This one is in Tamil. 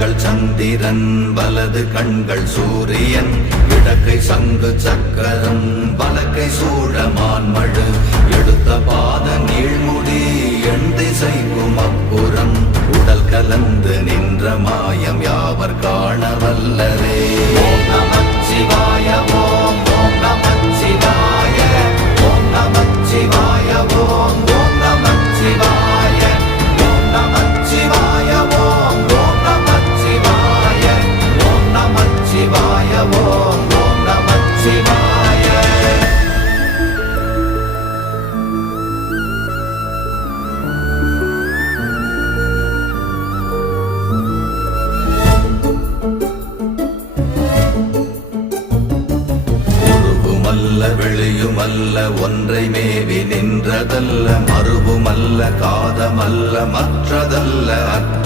கண்கள் சந்திரன் வலது கண்கள் சூரியன் இடக்கை சங்கு சக்கரம் வலக்கை சூழமான்மழு எடுத்த பாத நீழ்முடி எண் திசைக்கும் அப்புறம் உடல் கலந்து நின்ற மாயம் யாவர் காண வல்லரே. ஓம் நமச்சிவாய ஓம் ஓம் நமச்சிவாய ஓம் நமச்சிவாய ஓம் ஓம் நமச்சிவாய ஓம் நமச்சிவாய ஓம் ஓம் நமச்சிவாய ஓம் நமச்சிவாய ஓம் ஓம் நமச்சிவாய. வெளியுமல்ல ஒன்றை மேவி நின்றதல்ல மறுவுமல்ல காதமல்ல மற்றதல்ல